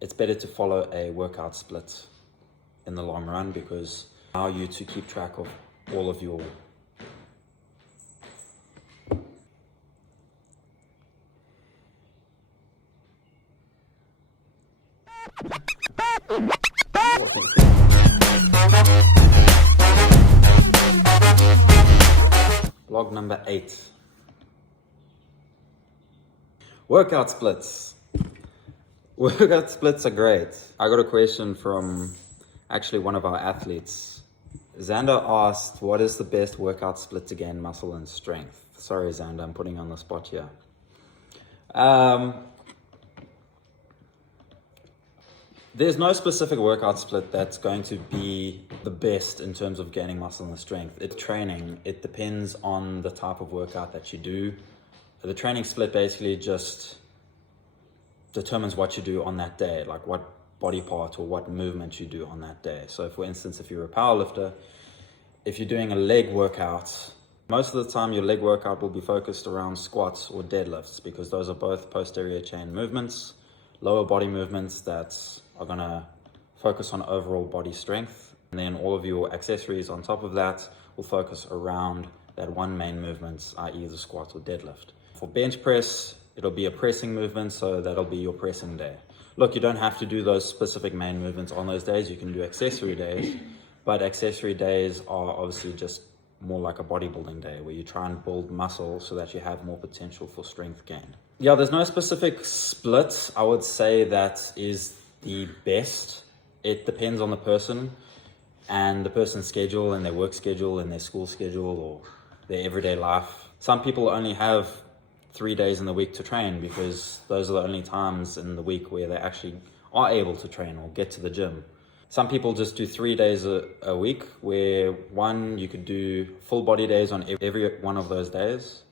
it's better to follow a workout split in the long run, because allow you to keep track of all of your Vlog number 8. Workout splits. Workout splits are great. I got a question from actually one of our athletes. Xander asked, what is the best workout split to gain muscle and strength? Sorry, Xander, I'm putting you on the spot here. There's no specific workout split that's going to be the best in terms of gaining muscle and strength. It's training. It depends on the type of workout that you do. The training split basically just determines what you do on that day, like what body part or what movement you do on that day. So for instance, if you're a powerlifter, if you're doing a leg workout, most of the time your leg workout will be focused around squats or deadlifts, because those are both posterior chain movements, lower body movements that are gonna focus on overall body strength. And then all of your accessories on top of that will focus around that one main movement, i.e. the squat or deadlift. For bench press, it'll be a pressing movement, so that'll be your pressing day. Look, you don't have to do those specific main movements on those days. You can do accessory days, but accessory days are obviously just more like a bodybuilding day, where you try and build muscle so that you have more potential for strength gain. Yeah, there's no specific split I would say that is the best. It depends on the person and the person's schedule and their work schedule and their school schedule or their everyday life. Some people only have 3 days in the week to train, because those are the only times in the week where they actually are able to train or get to the gym. Some people just do 3 days a week, where one, you could do full body days on every one of those days.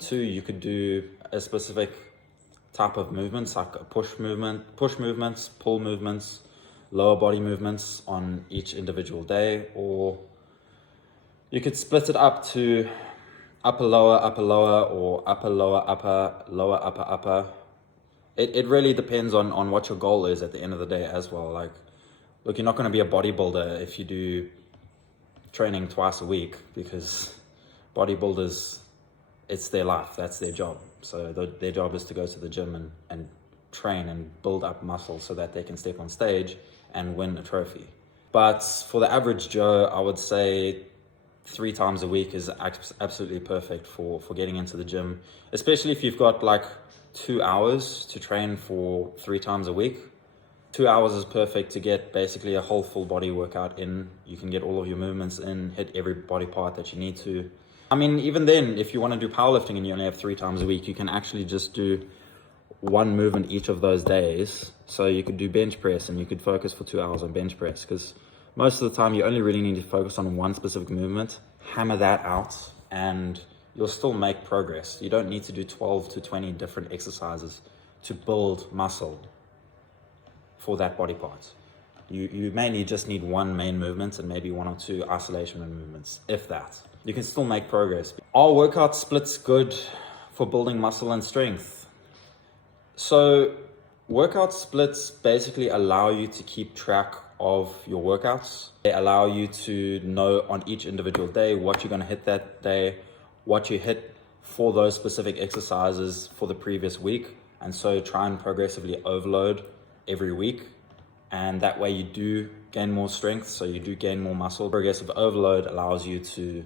2, you could do a specific type of movements, like a push movements, pull movements, lower body movements on each individual day. Or you could split it up to upper lower, or upper lower, lower upper. It really depends on what your goal is at the end of the day as well. Like, look, you're not going to be a bodybuilder if you do training twice a week, because bodybuilders, it's their life, that's their job. So their job is to go to the gym and train and build up muscle so that they can step on stage and win a trophy. But for the average Joe, I would say 3 times a week is absolutely perfect for getting into the gym, especially if you've got like 2 hours to train for 3 times a week. 2 hours is perfect to get basically a whole full body workout in. You can get all of your movements in, hit every body part that you need to. I mean, even then, if you want to do powerlifting and you only have 3 times a week, you can actually just do one movement each of those days. So you could do bench press and you could focus for 2 hours on bench press, because most of the time you only really need to focus on one specific movement, hammer that out, and you'll still make progress. You don't need to do 12 to 20 different exercises to build muscle for that body part. You mainly just need one main movement and maybe 1 or 2 isolation movements, if that. You can still make progress. Are workout splits good for building muscle and strength? So workout splits basically allow you to keep track of your workouts. They allow you to know on each individual day what you're going to hit that day, what you hit for those specific exercises for the previous week, and so try and progressively overload every week, and that way you do gain more strength, so you do gain more muscle. Progressive overload allows you to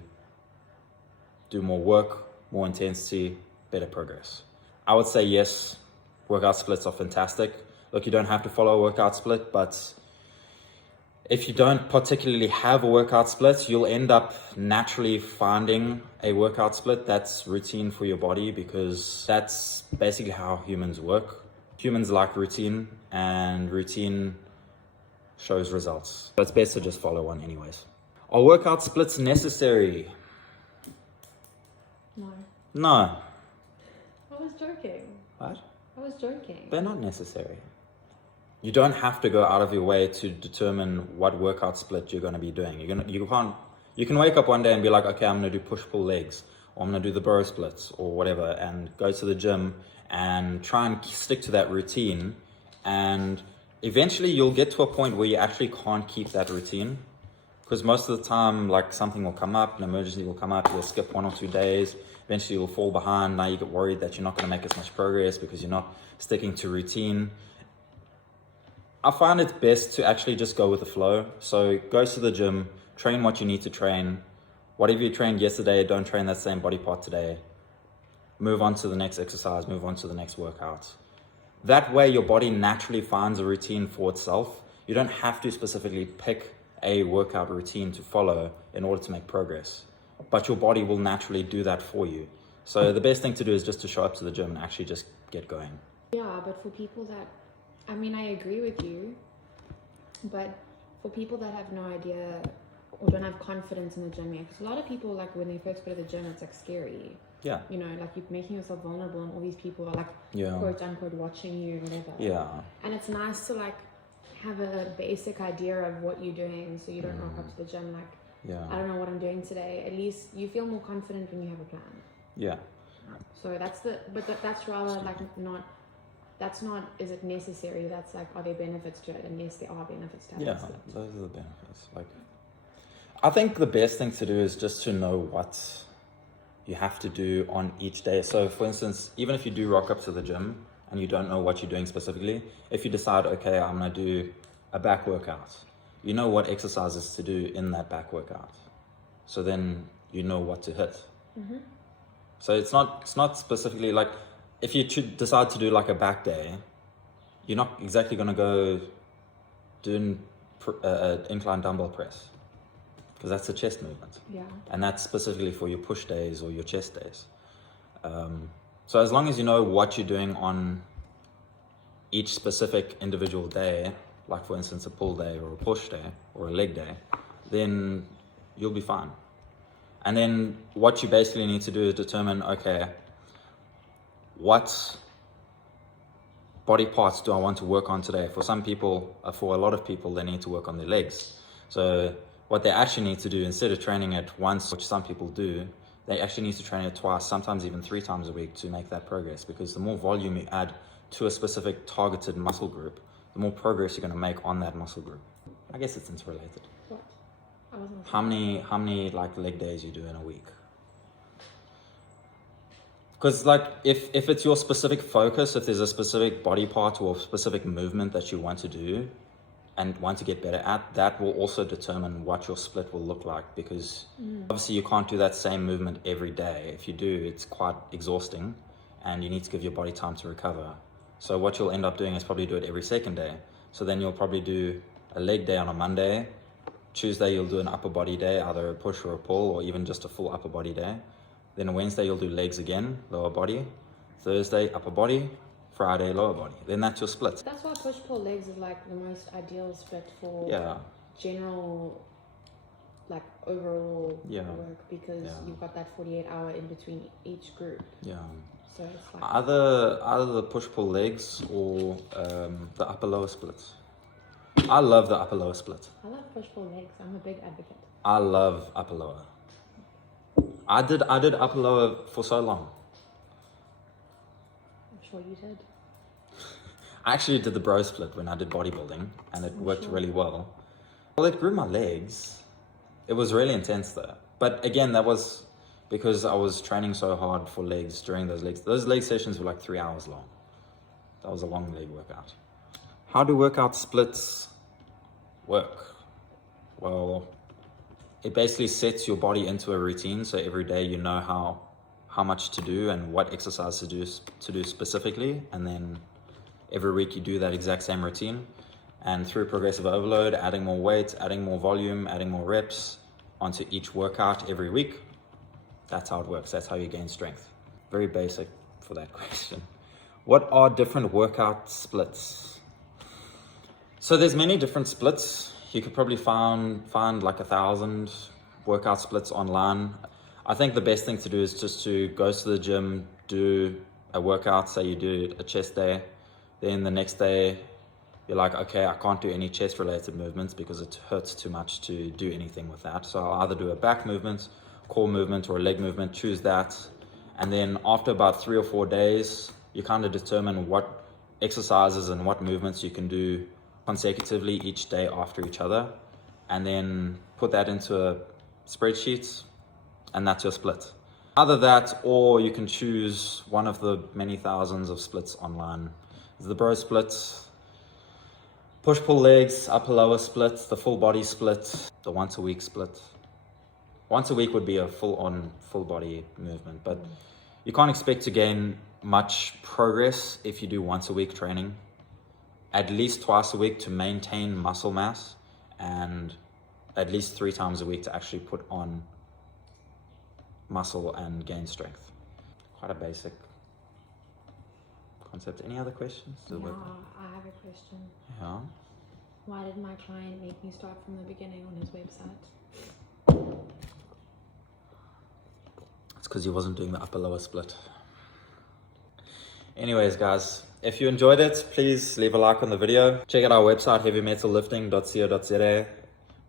do more work, more intensity, better progress. I would say yes, workout splits are fantastic. Look, you don't have to follow a workout split, but if you don't particularly have a workout split, you'll end up naturally finding a workout split that's routine for your body, because that's basically how humans work. Humans like routine, and routine shows results. So it's best to just follow one anyways. Are workout splits necessary? No. No. I was joking. What? I was joking. They're not necessary. You don't have to go out of your way to determine what workout split you're going to be doing. You can wake up one day and be like, okay, I'm going to do push-pull legs, or I'm going to do the burrow splits or whatever, and go to the gym and try and stick to that routine. And eventually you'll get to a point where you actually can't keep that routine, because most of the time, like, something will come up, an emergency will come up, you'll skip 1 or 2 days, eventually you'll fall behind. Now you get worried that you're not going to make as much progress because you're not sticking to routine. I find it best to actually just go with the flow. So go to the gym, train what you need to train. Whatever you trained yesterday, don't train that same body part today. Move on to the next exercise, move on to the next workout. That way your body naturally finds a routine for itself. You don't have to specifically pick a workout routine to follow in order to make progress, but your body will naturally do that for you. So the best thing to do is just to show up to the gym and actually just get going. Yeah, but for people that, I mean, I agree with you, but for people that have no idea or don't have confidence in the gym yet, because a lot of people, like, when they first go to the gym, it's like scary. Yeah. You know, like, you're making yourself vulnerable and all these people are like, Yeah. quote unquote, watching you, whatever. Yeah. And it's nice to, like, have a basic idea of what you're doing, so you don't rock up to the gym like, Yeah. I don't know what I'm doing today. At least you feel more confident when you have a plan. Yeah. So that's that's rather like not, that's not, is it necessary? That's like, are there benefits to it? And yes, there are benefits to it. Yeah, those are the benefits. Like, I think the best thing to do is just to know what you have to do on each day. So for instance, even if you do rock up to the gym and you don't know what you're doing specifically, if you decide, okay, I'm going to do a back workout, you know what exercises to do in that back workout. So then you know what to hit. Mm-hmm. So it's not specifically like, if you decide to do like a back day, you're not exactly going to go doing incline dumbbell press, because that's a chest movement. Yeah. And that's specifically for your push days or your chest days. So as long as you know what you're doing on each specific individual day, like for instance a pull day or a push day or a leg day, then you'll be fine. And then what you basically need to do is determine, okay, what body parts do I want to work on today? For some people, for a lot of people, they need to work on their legs. So what they actually need to do, instead of training it once, which some people do, they actually need to train it twice, sometimes even 3 times a week to make that progress. Because the more volume you add to a specific targeted muscle group, the more progress you're going to make on that muscle group. I guess it's interrelated. What? I wasn't. How many like leg days you do in a week? Because like if it's your specific focus, if there's a specific body part or specific movement that you want to do and want to get better at, that will also determine what your split will look like. Because obviously you can't do that same movement every day. If you do, it's quite exhausting and you need to give your body time to recover. So what you'll end up doing is probably do it every second day. So then you'll probably do a leg day on a Monday. Tuesday you'll do an upper body day, either a push or a pull, or even just a full upper body day. Then on Wednesday you'll do legs again, lower body. Thursday upper body, Friday lower body. Then that's your split. That's why push-pull legs is like the most ideal split for Yeah. general, like overall Yeah. work, because Yeah. you've got that 48-hour in between each group. Yeah. So it's like Either the push-pull legs or the upper lower split. I love the upper lower split. I love push-pull legs. I'm a big advocate. I love upper lower. I did upper lower for so long. I'm sure you did. I actually did the bro split when I did bodybuilding, and it worked sure. really well. Well, it grew my legs. It was really intense though. But again, that was because I was training so hard for legs during those legs. Those leg sessions were like 3 hours long. That was a long leg workout. How do workout splits work? Well, it basically sets your body into a routine. So every day you know how much to do and what exercise to do specifically. And then every week you do that exact same routine. And through progressive overload, adding more weight, adding more volume, adding more reps onto each workout every week. That's how it works. That's how you gain strength. Very basic for that question. What are different workout splits? So there's many different splits. You could probably find like 1,000 workout splits online. I think the best thing to do is just to go to the gym, do a workout. Say you do a chest day, then the next day you're like, okay, I can't do any chest related movements because it hurts too much to do anything with that. So I'll either do a back movement, core movement, or a leg movement, choose that. And then after about 3 or 4 days, you kind of determine what exercises and what movements you can do consecutively each day after each other, and then put that into a spreadsheet, and that's your split. Either that, or you can choose one of the many thousands of splits online. There's the bro split, push-pull legs, upper-lower split, the full body split, the once a week split. Once a week would be a full-on, full-body movement, but you can't expect to gain much progress if you do once a week training. At least twice a week to maintain muscle mass, and at least 3 times a week to actually put on muscle and gain strength. Quite a basic concept. Any other questions? Yeah, I have a question. Yeah. Why did my client make me start from the beginning on his website? It's because he wasn't doing the upper-lower split. Anyways, guys, if you enjoyed it, please leave a like on the video. Check out our website, heavymetallifting.co.za.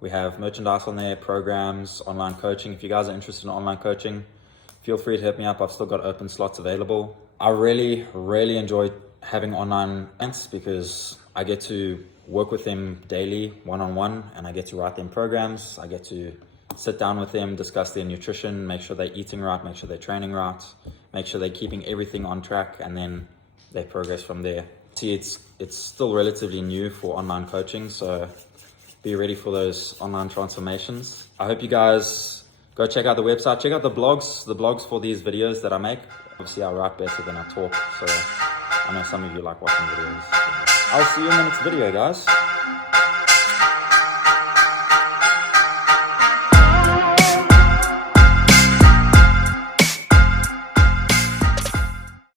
We have merchandise on there, programs, online coaching. If you guys are interested in online coaching, feel free to hit me up. I've still got open slots available. I really enjoy having online events because I get to work with them daily, one-on-one, and I get to write them programs. I get to sit down with them, discuss their nutrition, make sure they're eating right, make sure they're training right, make sure they're keeping everything on track, and then they progress from there. See, it's still relatively new for online coaching, so be ready for those online transformations. I hope you guys go check out the website, check out the blogs for these videos that I make. Obviously, I write better than I talk, so I know some of you like watching videos. I'll see you in the next video, guys.